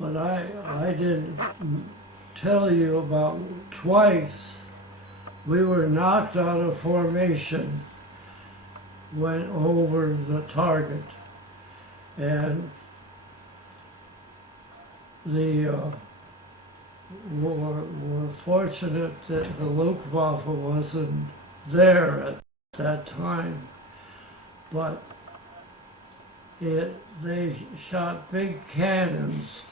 But I didn't tell you about twice we were knocked out of formation, went over the target, and the we're fortunate that the Luftwaffe wasn't there at that time, but they shot big cannons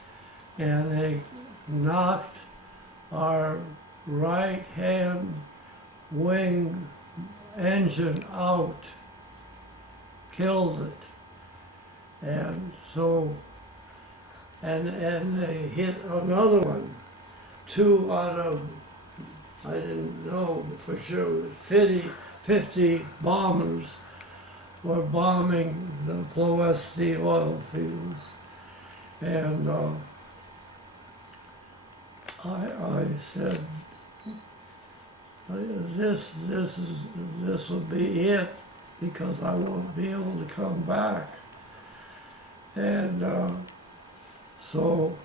and they knocked our right hand wing engine out, killed it, and so and they hit another one. 2 out of, I didn't know for sure, 50 bombers were bombing the Ploesti oil fields, and I said, this will be it, because I won't be able to come back. And so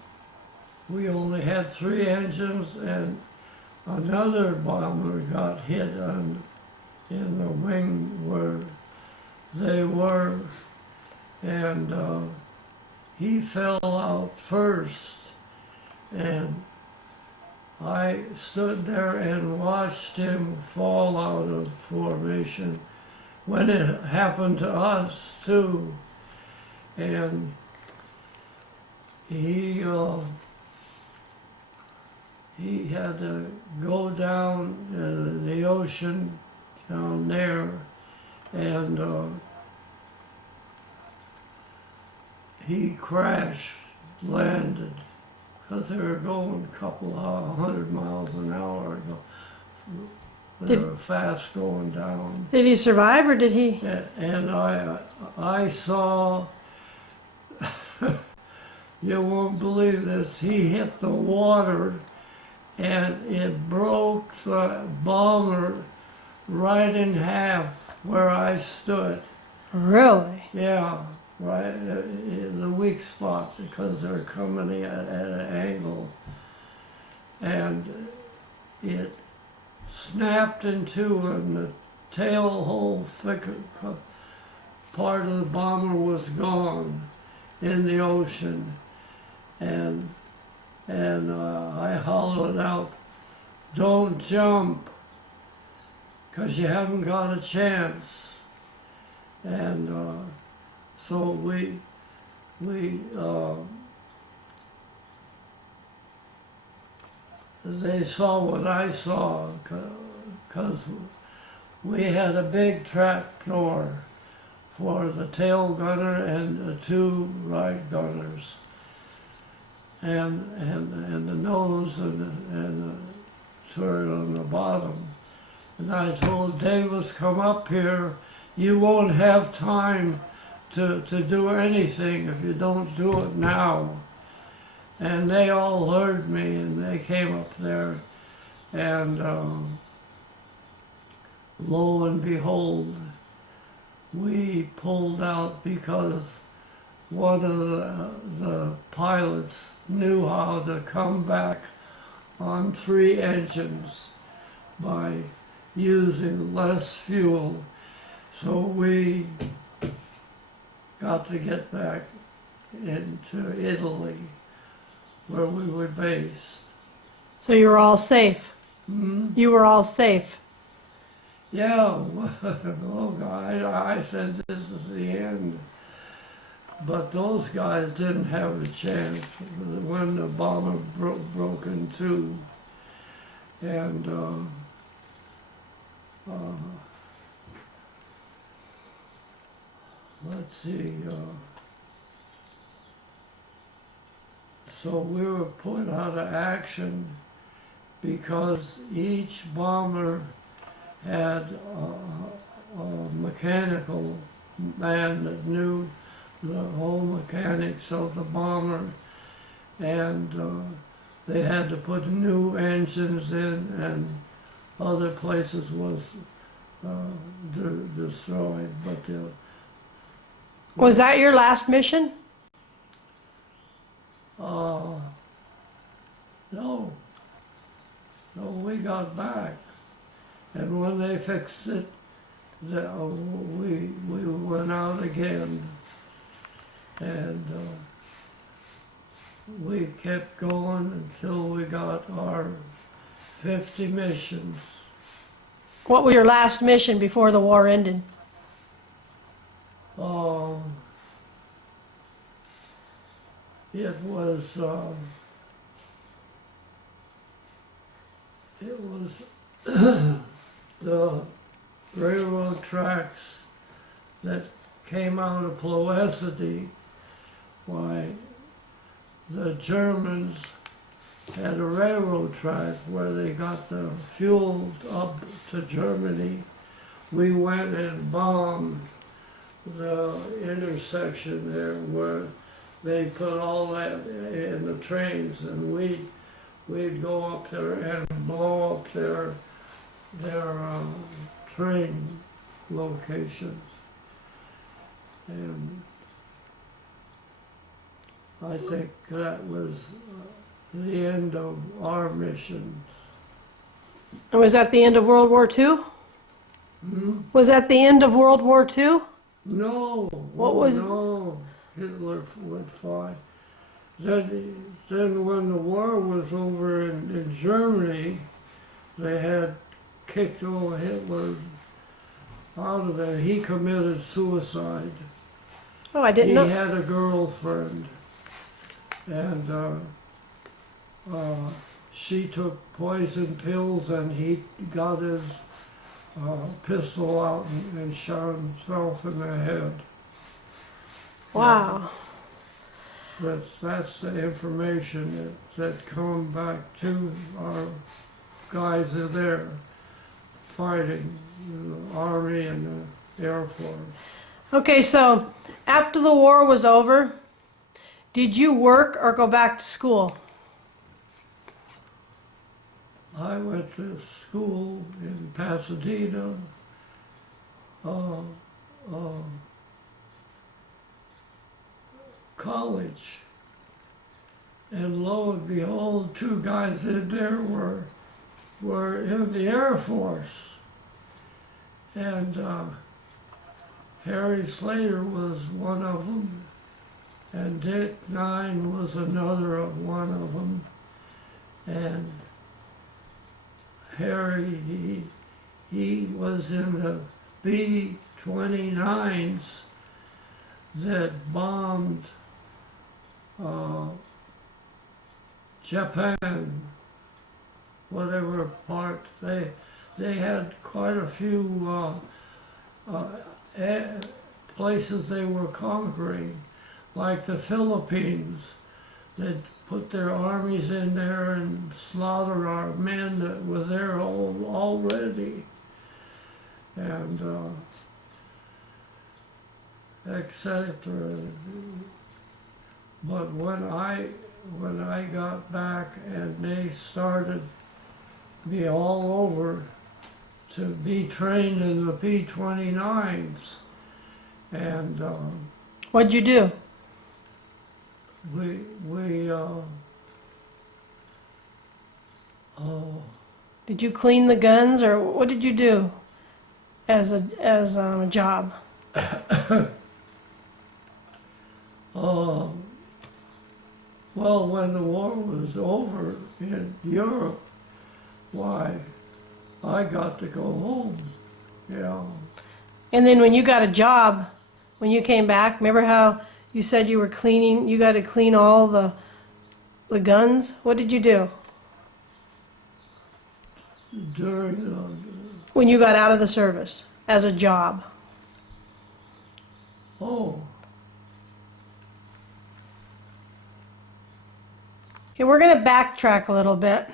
we only had 3 engines, and another bomber got hit in the wing where they were, and he fell out first, and I stood there and watched him fall out of formation when it happened to us too. And he had to go down in the ocean down there, and he crashed, landed, because they were going a couple of 100 miles an hour. They were fast going down. Did he survive, or did he? And I saw, you won't believe this, he hit the water and it broke the bomber right in half where I stood. Really? Yeah, right in the weak spot, because they're coming at an angle. And it snapped in two, and the tail whole thick part of the bomber was gone in the ocean. And I hollered out, "Don't jump, because you haven't got a chance." And so we they saw what I saw, because we had a big trap door for the tail gunner and the 2 right gunners, and the nose and the turret on the bottom. And I told Davis, "Come up here. You won't have time to do anything if you don't do it now." And they all heard me, and they came up there, and lo and behold, we pulled out, because one of the pilots knew how to come back on 3 engines by using less fuel. So we got to get back into Italy, where we were based. So you were all safe? Hmm? You were all safe? Yeah, oh God, I said this is the end. But those guys didn't have a chance when the bomber broke in two. And let's see, so we were put out of action because each bomber had a mechanical man that knew the whole mechanics of the bomber, and they had to put new engines in, and other places was destroyed. But was that your last mission? No, we got back. And when they fixed it, we went out again. And we kept going until we got our 50 missions. What was your last mission before the war ended? It was the railroad tracks that came out of Ploacity. Why, the Germans had a railroad track where they got the fuel up to Germany. We went and bombed the intersection there where they put all that in the trains, and we'd go up there and blow up their train locations. And I think that was the end of our missions. And was that the end of World War II? Was that the end of World War II? No. What was? No, Hitler would fight. Then when the war was over in Germany, they had kicked old Hitler out of there. He committed suicide. Oh, I didn't know. He had a girlfriend, and she took poison pills, and he got his pistol out and shot himself in the head. Wow. That's the information that come back to our guys are there fighting, the Army and the Air Force. Okay, so after the war was over, did you work or go back to school? I went to school in Pasadena, college, and lo and behold, two guys in there were in the Air Force, and Harry Slater was one of them, and Dick Nine was another of one of them, and Harry, he was in the B-29s that bombed Japan, whatever part. They had quite a few places they were conquering, like the Philippines. They'd put their armies in there and slaughter our men that were there already, and etc. But when I got back and they started me all over to be trained in the B-29s, and What'd you do? we Did you clean the guns, or what did you do as a job? well, when the war was over in Europe, why, I got to go home, And then when you got a job, when you came back, remember how you said you were cleaning, you got to clean all the guns? What did you do during when you got out of the service as a job? Okay, we're going to backtrack a little bit.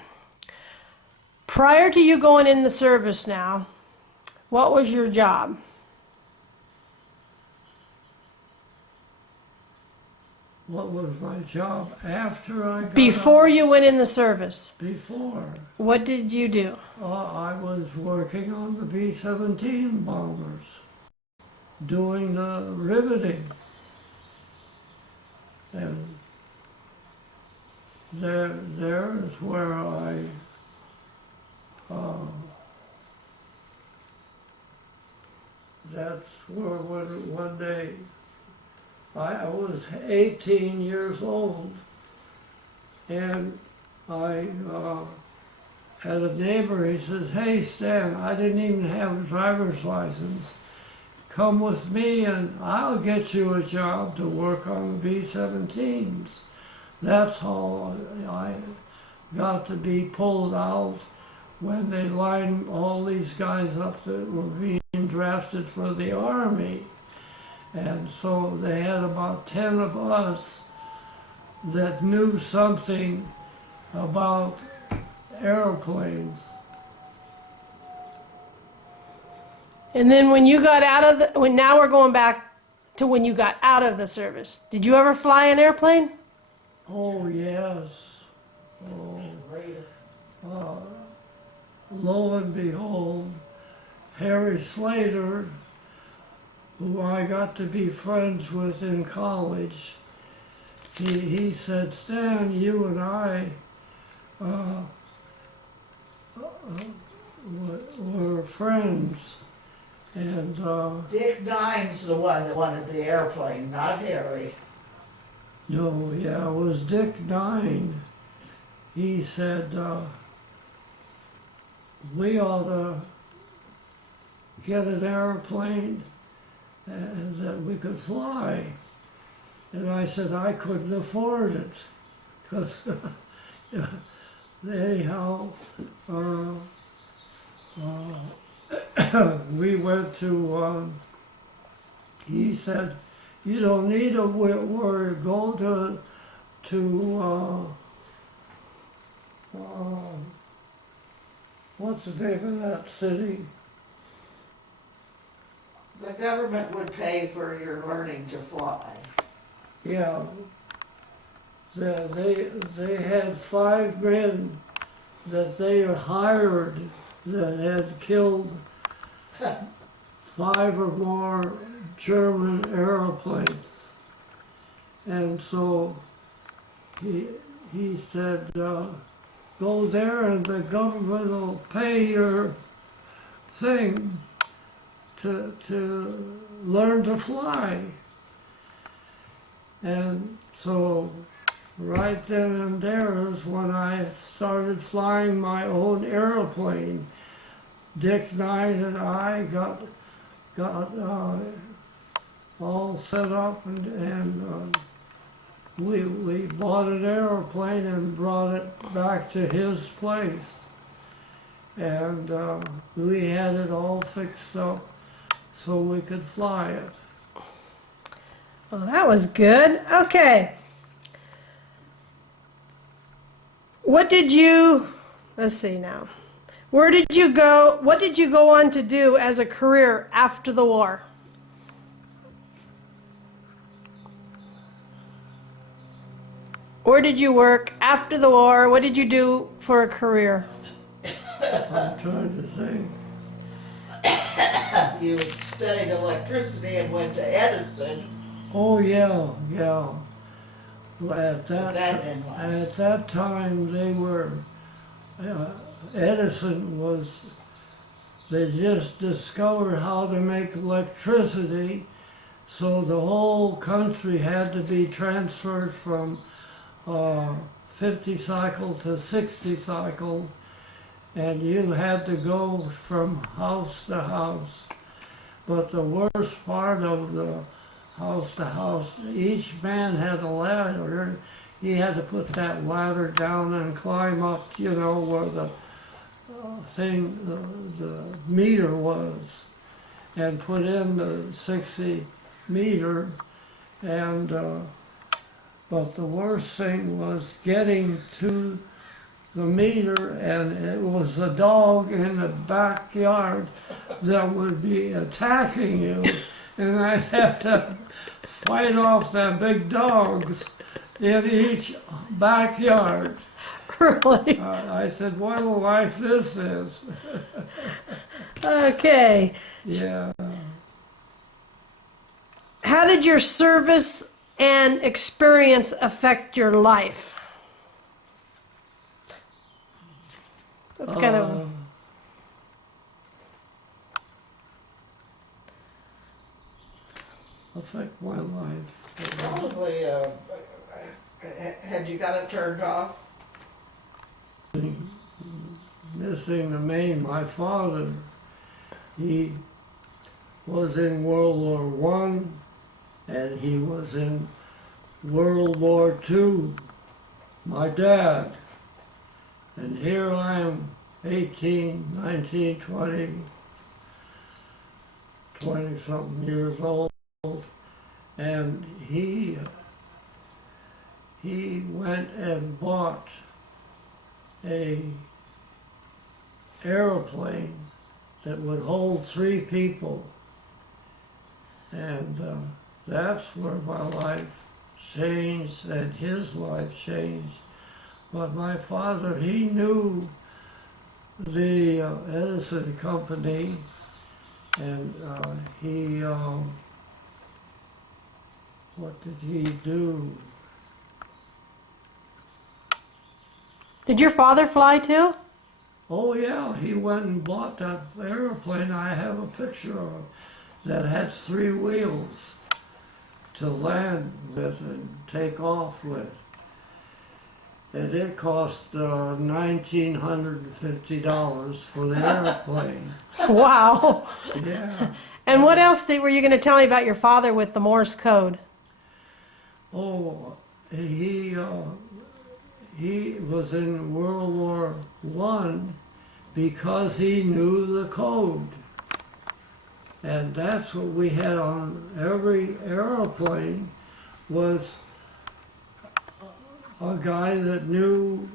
Prior to you going in the service now, what was your job? what was my job after I got Before out? you went in the service, Before. what did you do? I was working on the B-17 bombers, doing the riveting. And there is where that's where one day I was 18 years old, and I had a neighbor. He says, "Hey Stan, I didn't even have a driver's license. Come with me and I'll get you a job to work on the B-17s." That's how I got to be pulled out when they lined all these guys up that were being drafted for the Army. And so they had about 10 of us that knew something about airplanes. And then when you got out of the, now we're going back to when you got out of the service. Did you ever fly an airplane? Oh, yes. Oh, Later. lo and behold, Harry Slater, who I got to be friends with in college, he said, "Stan, you and I were friends." And Dick Nine's the one that wanted the airplane, not Harry. no, yeah, it was Dick Nine. He said, "We ought to get an airplane that we could fly." And I said I couldn't afford it, because anyhow, we went to, he said, "You don't need to worry, go to what's the name of that city?" The government would pay for your learning to fly. Yeah, they had 5 men that they hired that had killed 5 or more German airplanes, and so he said, "Go there and the government will pay your thing to learn to fly." And so right then and there is when I started flying my own airplane. Dick Knight and I got all set up, and we bought an airplane and brought it back to his place. And we had it all fixed up so we could fly it. Well, that was good. Okay. What did you, let's see now. Where did you go? What did you go on to do as a career after the war? Where did you work after the war? What did you do for a career? I'm trying to think. You studied electricity and went to Edison. Oh yeah. Well, That didn't last. at that time, they were Edison was. They just discovered how to make electricity, so the whole country had to be transferred from 50 cycle to 60 cycle, and you had to go from house to house. But the worst part of the house to house, each man had a ladder. He had to put that ladder down and climb up, where the the meter was, and put in the 60 meter. And but the worst thing was getting to the meter, and it was a dog in the backyard that would be attacking you, and I'd have to fight off the big dogs in each backyard. Really? I said, "What a life this is." Okay. Yeah. How did your service and experience affect your life? That's kind of. Affect my life. Probably, had you got it turned off? Missing the main, my father, he was in World War One, and he was in World War Two. My dad, and here I am, 18, 19, 20, 20-something years old, and he went and bought a airplane that would hold 3 people, and that's where my life changed and his life changed. But my father, he knew the Edison company, and he what did he do? Did your father fly too? Oh yeah, he went and bought that airplane I have a picture of that had 3 wheels to land with and take off with. And it cost $1,950 for the airplane. Wow. Yeah. And what else were you going to tell me about your father with the Morse code? Oh, he was in World War One because he knew the code. And that's what we had on every airplane, was a guy that knew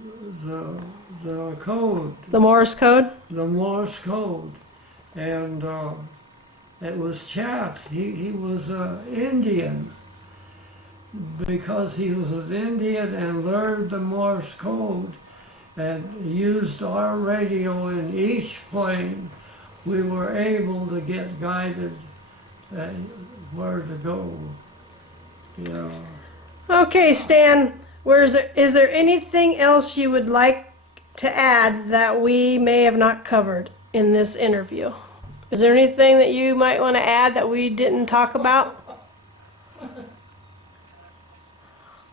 the code, The Morse code? the Morse code. And it was Chat. He was Indian. Because he was an Indian and learned the Morse code and used our radio in each plane, we were able to get guided where to go. Yeah. Okay, Stan, is there anything else you would like to add that we may have not covered in this interview? Is there anything that you might want to add that we didn't talk about?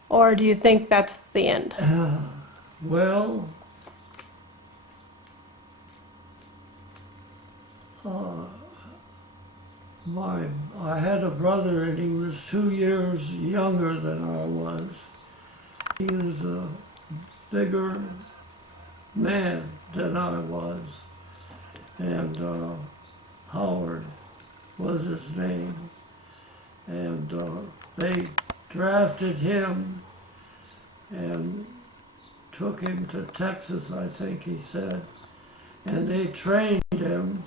Or do you think that's the end? Well, I had a brother and he was 2 years younger than I was. He was a bigger man than I was, and Howard was his name, and they drafted him and took him to Texas, I think he said, and they trained him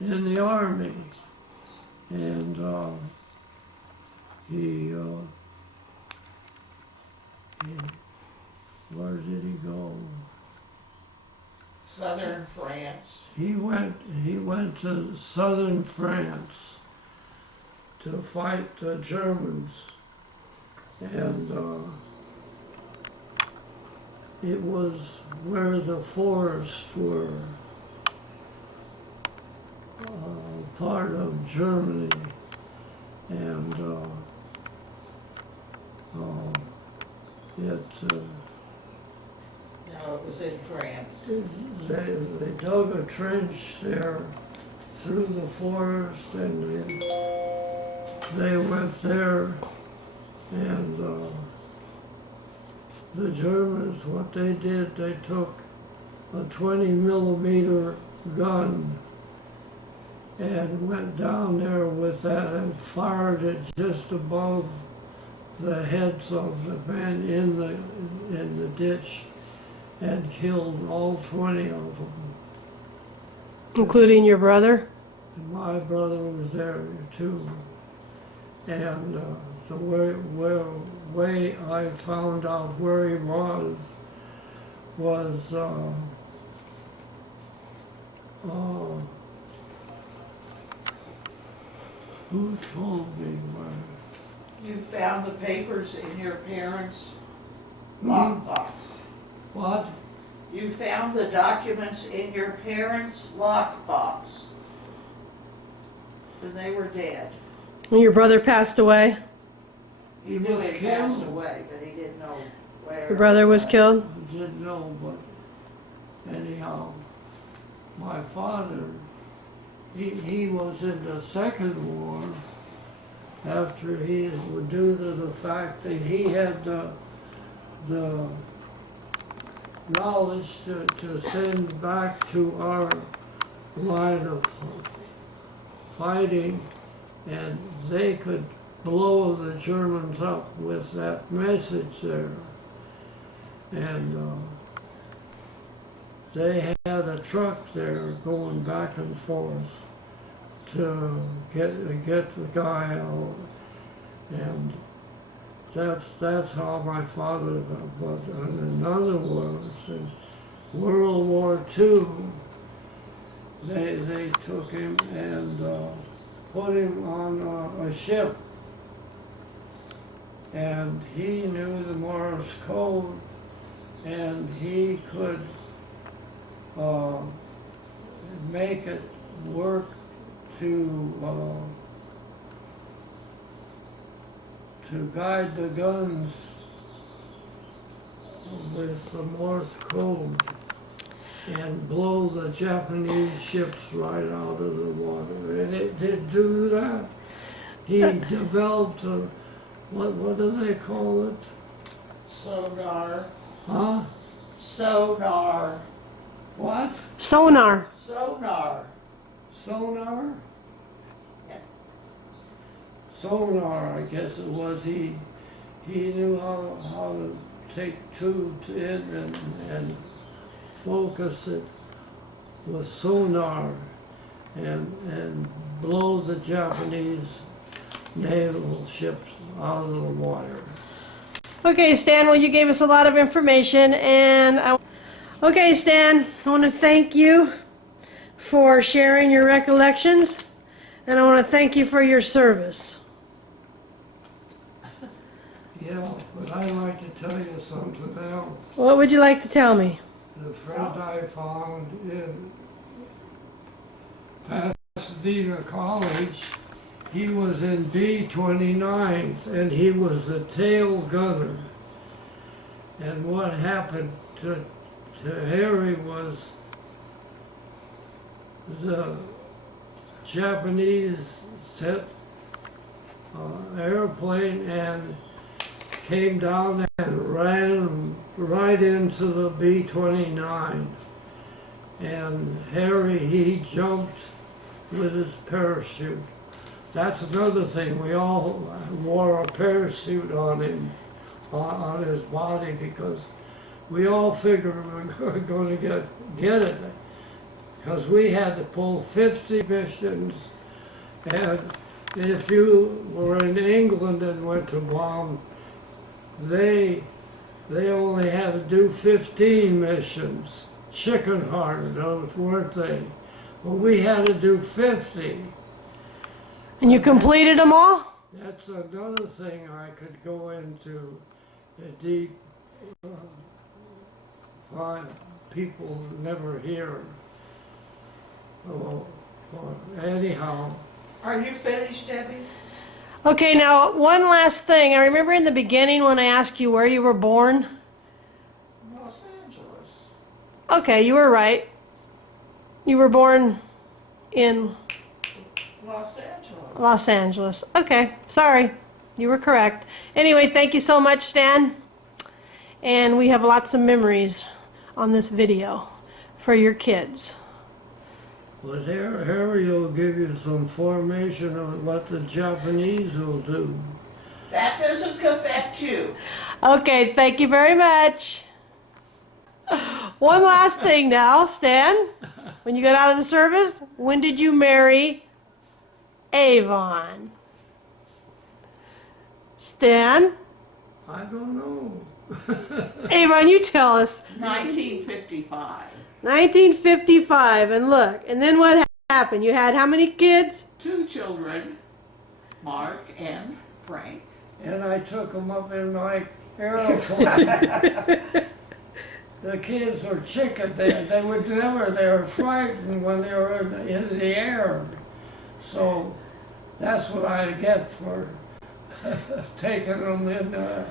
in the Army, and where did he go? Southern France. He went to southern France to fight the Germans, and it was where the forests were part of Germany, and No, it was in France. they dug a trench there through the forest, and they went there, and the Germans, what they did, they took a 20mm gun and went down there with that and fired it just above the heads of the men in the ditch, and killed all 20 of them. Including your brother? And my brother was there too. And the way I found out where he was who told me where? You found the papers in your parents' lockbox. What? You found the documents in your parents' lockbox when they were dead. When your brother passed away, He knew he passed away, but he didn't know where. your brother was killed. I didn't know, but anyhow, my father, he was in the Second War after he, due to the fact that he had the knowledge to send back to our line of fighting, and they could blow the Germans up with that message there. And they had a truck there going back and forth to get the guy out, and that's how my father. But in other words, in World War II, they took him and put him on a ship, and he knew the Morse code, and he could make it work to guide the guns with the Morse code and blow the Japanese ships right out of the water. And it did do that. He developed a, what do they call it? Sonar. Huh? Sonar. What? Sonar. Sonar. Sonar? Yeah. Sonar, I guess it was. He knew how to take tubes in and focus it with sonar and blow the Japanese naval ships out of the water. Okay, Stan, well, you gave us a lot of information, and okay, Stan, I want to thank you for sharing your recollections, and I want to thank you for your service. Yeah, but I'd like to tell you something else. What would you like to tell me? The friend I found in Pasadena College, he was in B-29s, and he was the tail gunner. And what happened to Harry was the Japanese set airplane and came down and ran right into the B-29. And Harry, he jumped with his parachute. That's another thing. We all wore a parachute on him, on his body, because we all figured we were going to get it. Because we had to pull 50 missions, and if you were in England and went to bomb, they only had to do 15 missions. Chicken-hearted, weren't they? But we had to do 50. And you completed them all? That's another thing I could go into deep, people never hear. Oh, anyhow. Are you finished, Debbie? Okay, now, one last thing. I remember in the beginning when I asked you where you were born. Los Angeles. Okay, you were right. You were born in Los Angeles. Los Angeles. Okay, sorry. You were correct. Anyway, thank you so much, Stan. And we have lots of memories on this video for your kids. But Harry will give you some formation on what the Japanese will do. That doesn't affect you. Okay, thank you very much. One last thing now, Stan. When you got out of the service, when did you marry Avon? Stan? I don't know. Avon, you tell us. 1955. 1955, and look, and then what happened? You had how many kids? 2 children, Mark and Frank. And I took them up in my airplane. the kids were chicken. They would never, they were frightened when they were in the air. So that's what I get for taking them in the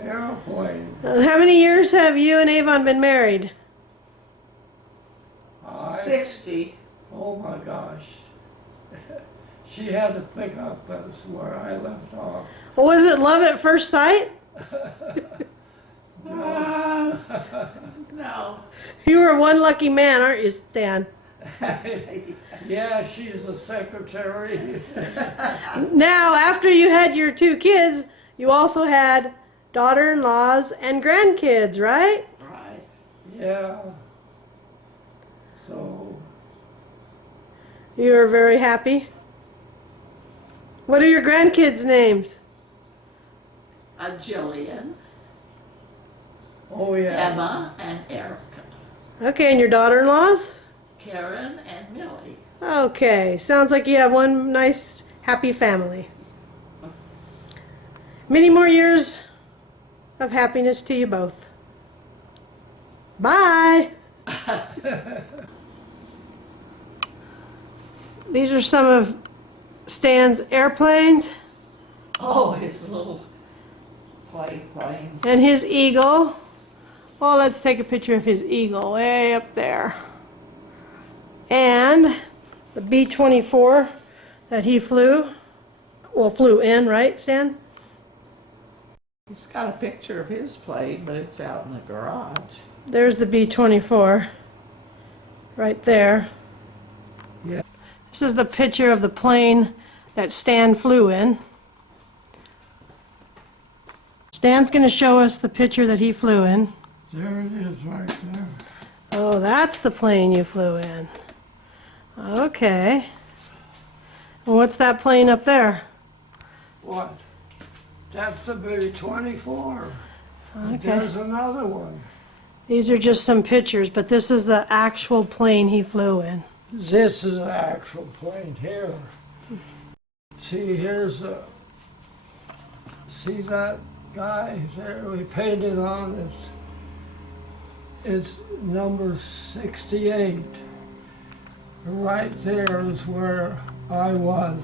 airplane. How many years have you and Avon been married? 60. Oh my gosh. She had to pick up us where I left off. Was it love at first sight? No. You were one lucky man, aren't you, Stan? Yeah, she's the secretary. Now, after you had your 2 kids, you also had daughter-in-laws and grandkids, right? Right. Yeah. So, You were very happy. What are your grandkids' names? Jillian, oh yeah. Emma, and Erica. Okay, and your daughter-in-laws? Karen and Millie. Okay, sounds like you have one nice, happy family. Many more years of happiness to you both. Bye! These are some of Stan's airplanes Oh, his little plane. and his eagle. Well, let's take a picture of his eagle way up there. And the B-24 that he flew in, right, Stan? He's got a picture of his plane, but it's out in the garage. There's the B-24 right there. Yeah. This is the picture of the plane that Stan flew in. Stan's going to show us the picture that he flew in. There it is right there. Oh, that's the plane you flew in. Okay. And what's that plane up there? What? That's the B-24. Okay. There's another one. These are just some pictures, but this is the actual plane he flew in. This is an actual plane here. See, here's a, see that guy there we painted on? It's number 68. Right there is where I was